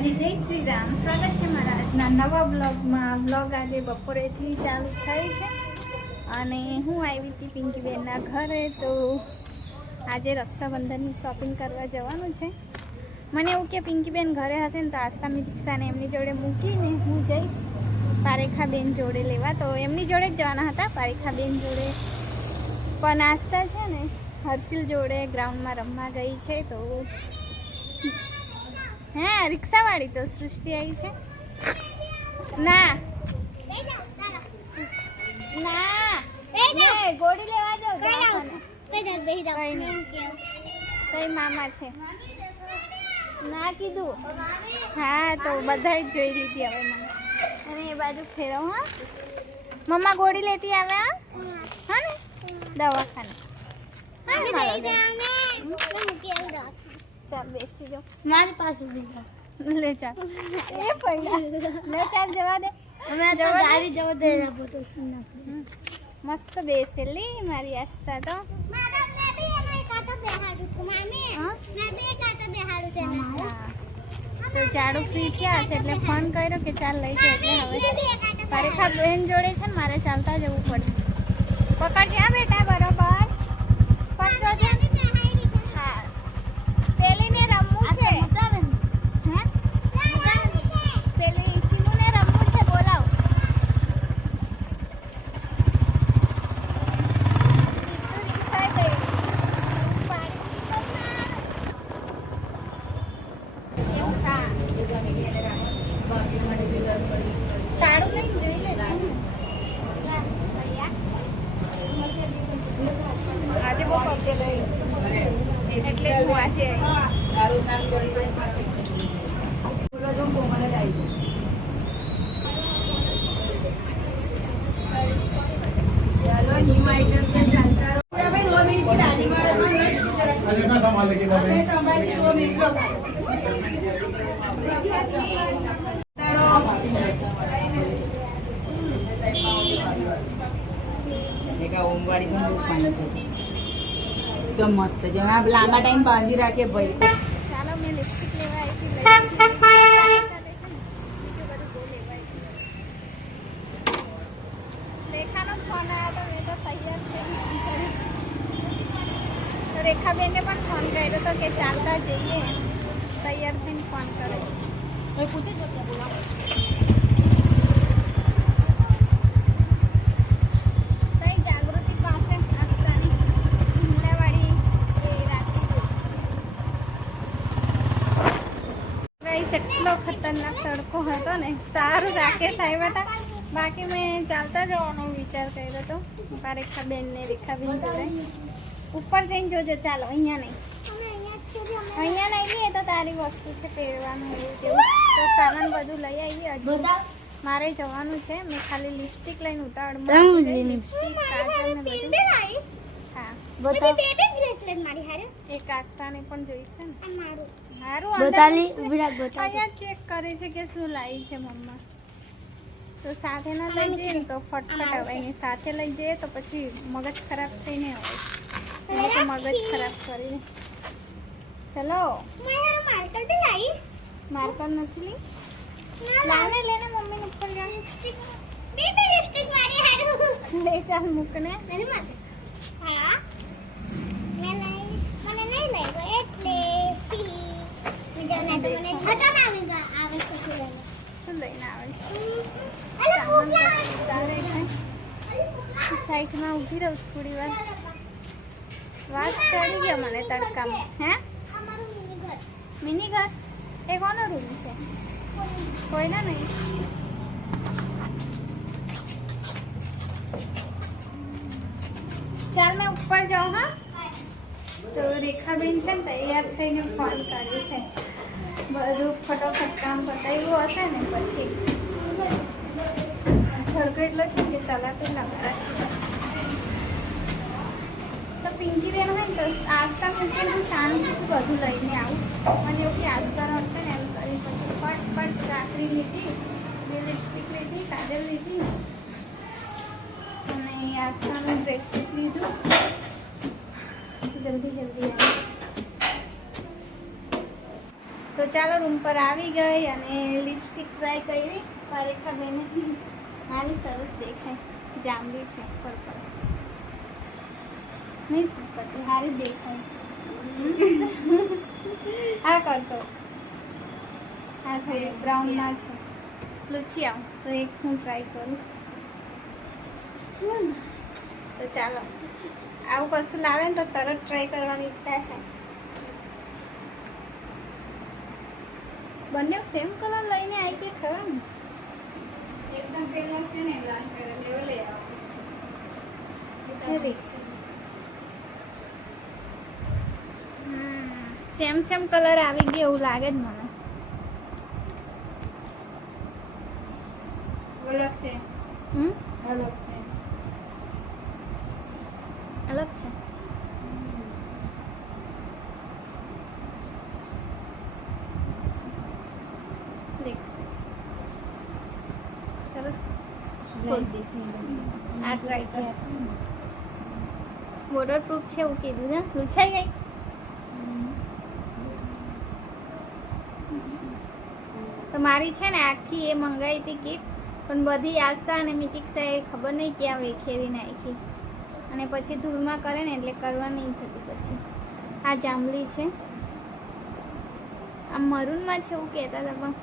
માતાજી, જય શ્રી રામ. સ્વાગત છે મારા આજના નવા બ્લોગમાં. બ્લોગ આજે બપોરેથી ચાલુ થઈ છે અને હું આવી હતી પિંકીબેનના ઘરે. તો આજે રક્ષાબંધનની શોપિંગ કરવા જવાનું છે. મને એવું કે પિંકીબેન ઘરે હશે ને તો આસ્થા મિતિક્ષાને એમની જોડે મૂકીને હું જઈશ પારેખાબેન જોડે લેવા. તો એમની જોડે જ જવાના હતા, પારેખાબેન જોડે. પણ આસ્થા છે ને હર્ષિલ જોડે ગ્રાઉન્ડમાં રમવા ગઈ છે. તો હા, રિક્ષાવાળી તો સૃષ્ટિ આવી છે. ના ના ગોળી લેવા જાઉં. કઈ નહીં, કઈ મામા છે ના કીધું. હા, તો બધા જ જોઈ લીધી હવે મમ્મા. અને એ બાજુ ફેરવ. હા મમ્મા ગોળી લેતી આવે. હા ને દવાખાને. ચાલ બેસી જાઓ. મારી પાસે લે ચાલ એ પૈડા લે ચાલ જવા દે. અમે તો ગાડી જવા દે રાખો તો મસ્ત બેસેલી મારી આસ્થા તો. તો જાડુ ફ્રી થયા છે એટલે ફોન કર્યો કે ચાલ લઈ જાય. એટલે હવે પારેખા બેન જોડે છે ને મારે ચાલતા જવું પડે. પકડ જા બેટા બરોબર. પકડો જા. હા, પેલીને રમવું છે. પેલી સીમુને રમવું છે, બોલાવ. તાળું લઈને જોઈ લે. આજે બહુ પગેલો એટલે હું આજે ઓમવાળી પણ બહુ ફાઇન છે, એકદમ મસ્ત છે. લાંબા ટાઈમ બાંધી રાખે ભાઈ. ચાલો મેં લિપસ્ટિક લેવા આવી હતી. રેખાનો ફોન આવ્યો તો મેં તો તૈયાર થઈ. તો રેખાબેને પણ ફોન કર્યો તો કે ચાલતા જઈએ. તૈયાર થઈને ફોન કરે. પૂછે જો બોલાવો. એટલો ખતરનાક તડકો હતો ને, સારું રાકેશ આવ્યા હતા. બાકી મેં ચાલતા જવાનો વિચાર કર્યો હતો પારેખાબેન ને રેખાબેન જોડે. ઉપર જઈને જોજો. ચાલો અહીંયા નહીં, અહીંયા નહીં લઈએ તો તારી વસ્તુ છે પહેરવાનું એવું જેવું. તો સામાન બધું લઈ આવીએ. હજુ મારે જવાનું છે. મેં ખાલી લિપસ્ટિક લઈને ઉતાવળમાં લિપસ્ટિક કાજલ ને બધું. હા બધા એક આસ્થાને પણ જોઈશે ને. અહીંયા ચેક કરે છે કે શું લાવી છે મમ્મા. તો સાથે ના લઈ જઈએ ને તો ફટફટ આવે. એને સાથે લઈ જઈએ તો પછી મગજ ખરાબ થઈને આવે. એને તો મગજ ખરાબ કરીને. ચલો માર્કર નથી લી. લાવે લેને મમ્મીને ઉપર જાને. લે ચાલ મૂકને. શું લઈને આવે? સાઈડમાં ઊભી રહું થોડી વાર. શ્વાસ ચડી ગયો મને તડકામાં. હે મિની ઘર એ કોનો રૂમ છે? કોઈના નહીં. ચાલ મેં ઉપર જાઉં. હા, તો રેખાબેન છે ને તૈયાર થઈને ફોન કરે છે. બધું ફટોફટ કામ પતાવ્યું હશે ને પછી. તડકો એટલો છે કે ચલાતું લાગતા. તો પિંકીબેન હોય ને તો આસ્થા મૂકીને શાંતિથી બધું લઈને આવું. અને એવું કે આસ્થા હશે ને એમ કરી પછી ફટફટ રાખડી લીધી, બે લિપસ્ટિક લીધી, કાજલ લીધી અને આસ્થાનું બ્રેસલેટ લીધું. જલ્દી જલ્દી આવી. તો ચાલો રૂમ પર આવી ગઈ અને લિપસ્ટિક ટ્રાય કરી. પારેખા બેને મારી સરસ દેખાય, જાંબલી છે પર્પલ નહીં કરતી, સારી દેખાય. આ કરતો આ થોડી બ્રાઉનમાં છે. લૂછી આવું તો એક હું ટ્રાય કરું. તો ચાલો આવું કશું લાવે ને તો તરત ટ્રાય કરવાની ઈચ્છા થાય. બંને સેમ કલર લઈને આવી કે ખરા ને એકદમ ફેમસ છે ને લાલ કલર લેવો લે આવો. સેમ સેમ કલર આવી ગયો એવું લાગે જ મને. અલગ છે, હમ અલગ છે. અલગ છે. દેખ સરસ. આ ટ્રાય કર. વોટરપ્રૂફ છે એવું કીધું ને. લૂછાઈ ગઈ. તો મારી છે ને આખી એ મંગાવી હતી કીટ, પણ બધી આસ્થા અને મિતિક્ષાએ ખબર નહીં ક્યાં વેખેરી નાખી અને પછી ધૂળમાં કરે ને એટલે કરવા નહીં થતી. પછી આ જાંબલી છે, આ મરૂનમાં છે એવું કહેતા હતા પણ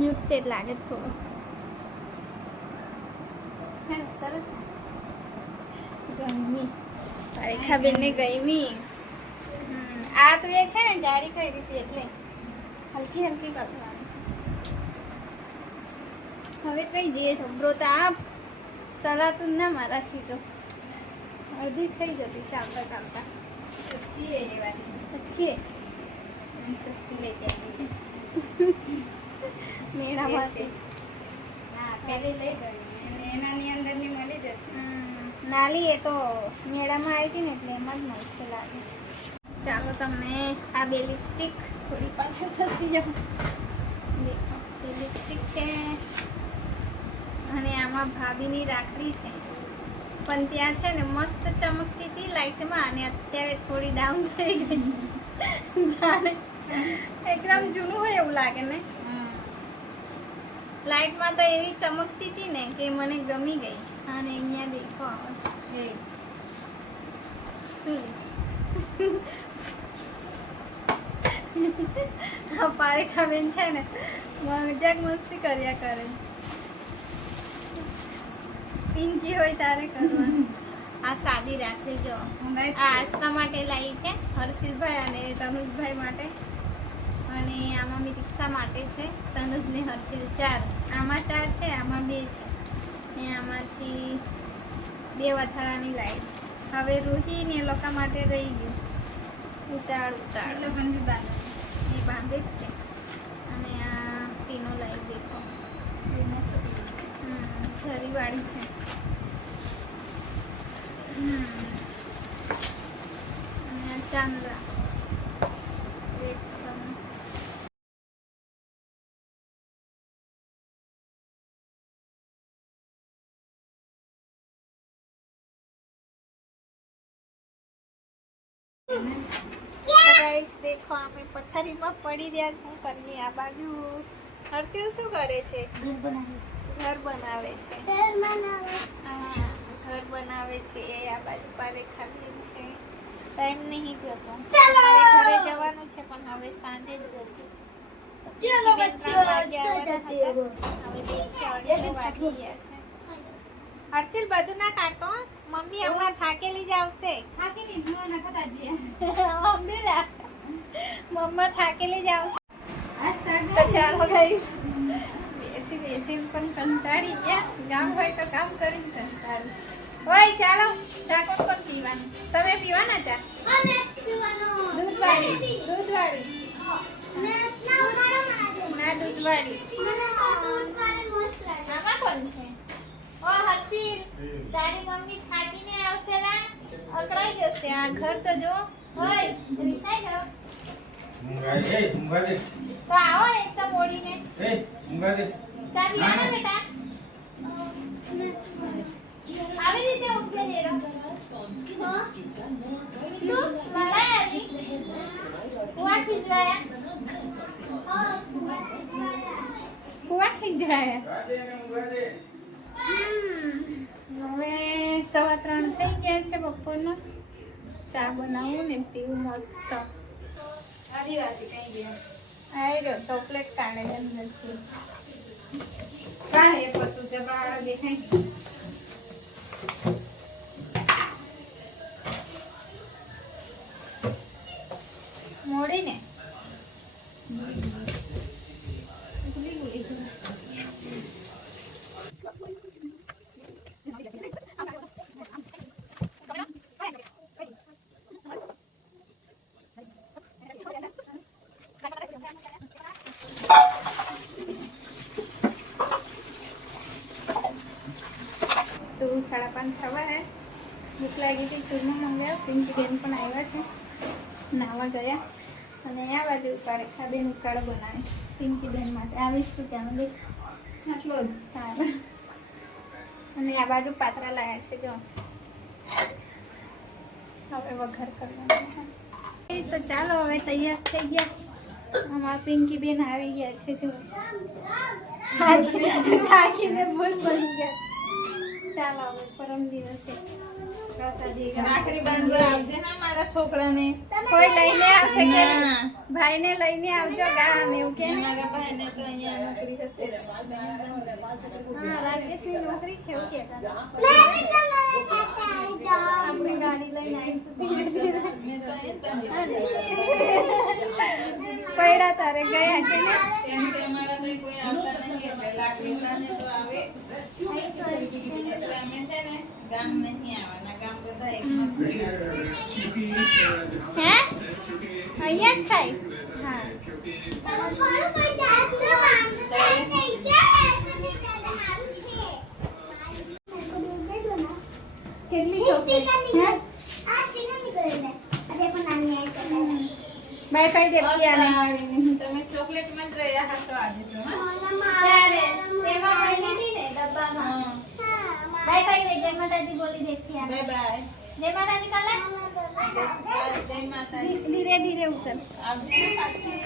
ન્યૂટ સેટ લાગે થોડો. છે ને સરસ. ગમી રેખાબેનને ગમી. આ તો એ છે ને જાડી કઈ રીતે એટલે હલકી હલકી કરવાની. હવે કઈ જઈએ જબરો તો આ ચલાતું ના મારાથી તો અડધી થઈ જતી ચાલતા ચાલતા. સસ્તી લઈ લેવાની, પછી સસ્તી લઈ જવાની. મેળામાંથી હા, પહેલી લઈ જવાની અને એનાની અંદરની મળી જશે. નાલી એ તો મેળામાં આવી હતી ને એટલે એમાં જ મળશે લાગે. ચાલો તમને આ બે લિપસ્ટિક થોડી પાછળ ખસી જાઉં. દેખો એ લિપસ્ટિક છે અને આમાં ભાભીની રાખડી છે, પણ ત્યાં છે ને મસ્ત ચમકતી હતી લાઇટમાં અને અત્યારે થોડી ડાઉન થઈ ગઈ. જાણે એકદમ જૂનું હોય એવું લાગે ને. લાઇટમાં તો એવી ચમકતી હતી ને કે મને ગમી ગઈ. અને અહીંયા દેખો આવે શું પારેખા બેન છે ને મજાક મસ્તી કર્યા કરે. પિંકી હોય તારે કરવાનું. આ સાદી રાખડી જો આ આસ્થા માટે લાવી છે, હર્ષિલભાઈ અને તનુજભાઈ માટે, અને આમાં મિતિક્ષા માટે છે. તનુજ ને હર્ષિલ 4, આમાં 4 છે, આમાં 2 છે ને આમાંથી 2 વધારાની લાઈટ. હવે રૂહી ને એ લોકો માટે રહી ગયું. ઉતાળ એ લોકોને બી બાંધે. એ બાંધે જ છે. અને આ પીનો લાઈટ દેખો જરીવાળી છે. અને આ ચાંદરા ગાઈસ દેખો અમે પથ્થરીમાં પડી રહ્યા. શું કરીએ? આ બાજુ હર્ષિલ શું કરે છે? ઘર બનાવે છે. હા, ઘર બનાવે છે. આ બાજુ પારેખા બેન છે. ટાઈમ નહીં જતો. મારે ઘરે જવાનું છે પણ હવે સાંજે જ જશું. ચલો બચ્ચો, હવે 2 વાગી ગયા છે. હર્ષિલ બધું ના કાઢતો. મમ્મી હમણાં થાકેલી જ આવશે. થાકી નહીં, નવા નખા તાજીયા. મમ્મા થાકેલી જ આવશે. આ તો સાગર ચાલો ગાઈસ, બેસી બેસીને પણ કંટાળી ગયા. કામ હોય તો કામ કરીને કંટાળી. ઓય ચાલો ચા કોણ કોણ પીવાનું? તમે પીવાના ચા? દૂધવાળી. ના દૂધવાળી. આમાં કોણ છે? ઓ હર્ષિલ, તારી મમ્મી થાકીને આવશે ના, અકળાઈ જશે. આ ઘર તો જો. ઓય રીસાઈ જાવ તો આવો એકદમ ઓડીને. ચા પીવાના બેટા? આવી રીતે ઊભે રહો. કુવા ખીજવાયા. હવે 3:15 થઈ ગયા છે બપોરના. ચા બનાવું ને પીવું મસ્ત. આદિવાસી કઈ ગયા આવી ગયો ચોકલેટ કાઢે નથી. કાઢે એ પતું તે બહાર દેખાય મોડી ને તો 5:30 થવા હે. ભૂખ લાગી હતી. ચૂરમો મંગાવ્યો. પિંકી બેન પણ આવ્યા છે. નાવા ગયા અને આ બાજુ રેખાબેન ઉકાળો બનાવે પિંકી બેન માટે. આવીશ શું ત્યાં દેખ આટલો જ સારું. અને આ બાજુ પાતરા લાવ્યા છે જો. હવે વઘાર કરવાનો છે. તો ચાલો હવે તૈયાર થઈ ગયા. અમારા પિંકી બેન આવી ગયા છે જો. થાકીને બહુ બની ગયા. ચાલો હવે પરમ દિવસે રાખડી બાંધવા આવજે ને મારા છોકરાને. કોઈ લઈને આવશે કે ના. ભાઈને લઈને આવજો ગામ એવું કે મારા ભાઈને તો અહીંયા નોકરી હશે એટલે મારે હા રાજેશની નોકરી છે એવું કહેતા હતા. આપણે ગાડી લઈને આવીશું મેં તો અહીંયા જ બાંધી પૈડા તારે ગયા છે ને કેમ કે અમારા ઘરે કોઈ આવતા નહીં એટલે લાકડી સાથે તો આવે એટલે અમે છે ને ગામ નહીં આવવાના. ગામ બધા એકમાં જ હે અહીંયા જ ખાઈ હા કેટલી ચોકલેટ બાય બાય દેખી આને આવવાના. તમે ચોકલેટમાં જ રહ્યા હશો આજે તો હા? ત્યારે એમાં મળી હતી ને ડબ્બામાં બાય બાય દે જય માતાજી બોલી દેખી આને બાય જય માતાજી કાલા બાય. જય માતાજી. ધીરે ધીરે ઉતર આવજે ને પાછી.